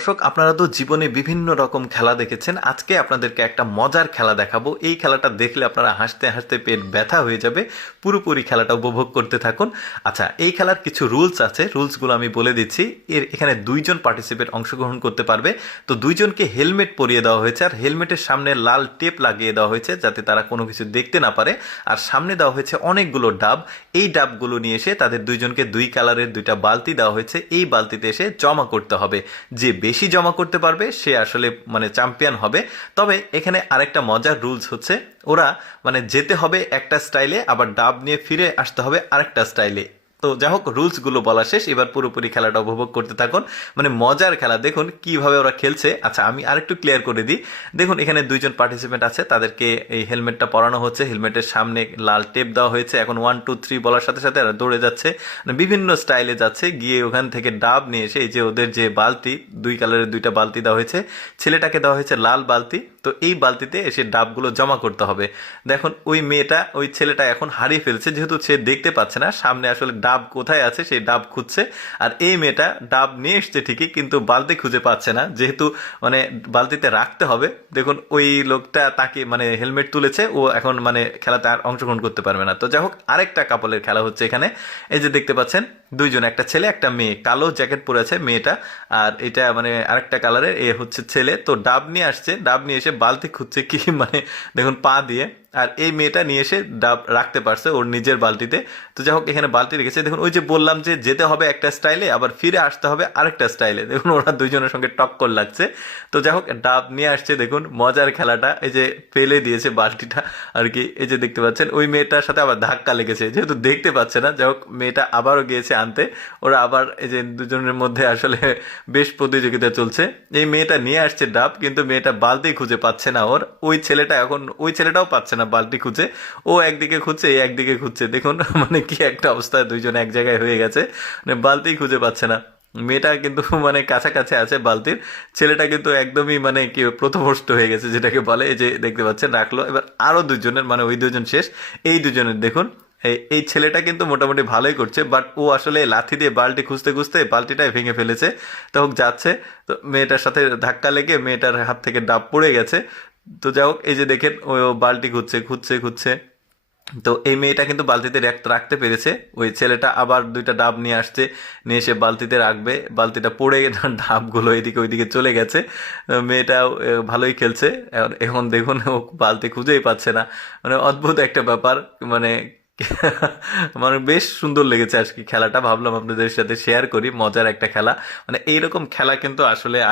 দর্শক, আপনারা তো জীবনে বিভিন্ন রকম খেলা দেখেছেন। আজকে আপনাদেরকে একটা মজার খেলা দেখাবো। এই খেলাটা দেখলে আপনারা হাসতে হাসতে পেট ব্যথা হয়ে যাবে। পুরোপুরি খেলাটা উপভোগ করতে থাকুন। আচ্ছা, এই খেলার কিছু রুলস আছে, রুলসগুলো আমি বলে দিচ্ছি। এখানে দুইজন পার্টিসিপেট অংশগ্রহণ করতে পারবে। তো দুইজনকে হেলমেট পরিয়ে দেওয়া হয়েছে, আর হেলমেটের সামনে লাল টেপ লাগিয়ে দেওয়া হয়েছে যাতে তারা কোনো কিছু দেখতে না পারে। আর সামনে দেওয়া হয়েছে অনেকগুলো ডাব। এই ডাবগুলো নিয়ে এসে তাদের দুইজনকে দুই কালারের দুইটা বালতি দেওয়া হয়েছে। এই বালতিতে এসে জমা করতে হবে। যে বেশি জমা করতে পারবে সে আসলে চ্যাম্পিয়ন হবে। তবে এখানে আরেকটা মজার রুলস হচ্ছে, ওরা যেতে হবে একটা স্টাইলে, আবার ডাব নিয়ে ফিরে আসতে হবে আরেকটা স্টাইলে। তো যাই হোক, রুলসগুলো বলা শেষ, এবার পুরোপুরি খেলাটা উপভোগ করতে থাকুন। মজার খেলা, দেখুন কিভাবে ওরা খেলছে। আচ্ছা, আমি আরেকটু ক্লিয়ার করে দিই। দেখুন, এখানে দুইজন পার্টিসিপেন্ট আছে, তাদেরকে এই হেলমেটটা পরানো হচ্ছে। হেলমেটের সামনে লাল টেপ দেওয়া হয়েছে। এখন 1 2 3 বলার সাথে সাথে এরা দৌড়ে যাচ্ছে, বিভিন্ন স্টাইলে যাচ্ছে, গিয়ে ওখান থেকে ডাব নিয়ে এসে এই যে ওদের যে বালতি, দুই কালারের দুইটা বালতি দেওয়া হয়েছে, ছেলেটাকে দেওয়া হয়েছে লাল বালতি। তো এই বালতিতে এসে ডাবগুলো জমা করতে হবে। দেখুন, ওই ছেলেটা এখন হারিয়ে ফেলছে, যেহেতু সে দেখতে পাচ্ছে না সামনে আসলে ডাব কোথায় আছে, সেই ডাব খুঁজছে। আর এই মেয়েটা ডাব নিয়ে এসছে ঠিকই, কিন্তু বালতি খুঁজে পাচ্ছে না, যেহেতু বালতিতে রাখতে হবে। দেখুন, ওই লোকটা তাকে হেলমেট তুলেছে, ও এখন খেলাতে আর অংশগ্রহণ করতে পারবে না। তো যাই হোক, আরেকটা কাপলের খেলা হচ্ছে এখানে। এই যে দেখতে পাচ্ছেন, দুইজন, একটা ছেলে একটা মেয়ে। কালো জ্যাকেট পরে আছে মেয়েটা, আর এটা আরেকটা কালারের এ হচ্ছে ছেলে। তো ডাব নিয়ে আসছে, ডাব নিয়ে এসে বালতি খুঁজছে কি দেখুন পা দিয়ে। আর এই মেয়েটা নিয়ে এসে ডাব রাখতে পারছে ওর নিজের বালতিতে। তো যাই হোক, এখানে বালতি রেখেছে। দেখুন, ওই যে বললাম যে যেতে হবে একটা স্টাইলে, আবার ফিরে আসতে হবে আরেকটা স্টাইলে। দেখুন, ওরা দুইজনের সঙ্গে টক্কর লাগছে। তো যাই হোক, ডাব নিয়ে আসছে। দেখুন মজার খেলাটা, এই যে ফেলে দিয়েছে বালতিটা আর কি। এই যে দেখতে পাচ্ছেন, ওই মেয়েটার সাথে আবার ধাক্কা লেগেছে, যেহেতু দেখতে পাচ্ছে না। যাই হোক, মেয়েটা আবারও গিয়েছে আনতে। ওরা আবার এই যে দুজনের মধ্যে আসলে বেশ প্রতিযোগিতা চলছে। এই মেয়েটা নিয়ে আসছে ডাব, কিন্তু মেয়েটা বালতি খুঁজে পাচ্ছে না। ওই ছেলেটাও পাচ্ছে না বালতি খুঁজে। ও একদিকে খুঁজছে, এই একদিকে খুঁজছে। দেখুন কি একটা অবস্থা, দুইজন এক জায়গায় হয়ে গেছে, বালতি খুঁজে পাচ্ছে না। মেয়েটা কিন্তু কাছাকাছি আছে বালতির। ছেলেটা কিন্তু একদমই কি প্রথমষ্ট হয়ে গেছে, যেটাকে বলে। এই যে দেখতে পাচ্ছেন, রাখলো। এবার আরো দুজনের, ওই দুজন শেষ। এই দুজনের দেখুন, এই ছেলেটা কিন্তু মোটামুটি ভালোই করছে, বাট ও আসলে লাথি দিয়ে বালতি খুঁজতে খুঁজতে বালতিটাই ভেঙে ফেলেছে। তো হোক, যাচ্ছে। তো মেয়েটার সাথে ধাক্কা লেগে মেয়েটার হাত থেকে ডাব পড়ে গেছে। তো যাই হোক, এই যে দেখেন, ও বালতি খুঁজছে খুঁজছে খুঁজছে। তো এই মেয়েটা কিন্তু বালতিতে রাখতে পেরেছে। ওই ছেলেটা আবার দুইটা ডাব নিয়ে আসছে, নিয়ে এসে বালতিতে রাখবে। বালতিটা পড়ে ডাবগুলো এদিকে ওইদিকে চলে গেছে। মেয়েটাও ভালোই খেলছে। এখন দেখুন, ও বালতি খুঁজেই পাচ্ছে না। অদ্ভুত একটা ব্যাপার। মানে বেশ সুন্দর লেগেছে আজকে খেলাটা। ভাবলাম আপনাদের সাথে শেয়ার করি, মজার একটা খেলা। এইরকম খেলা কিন্তু আসলে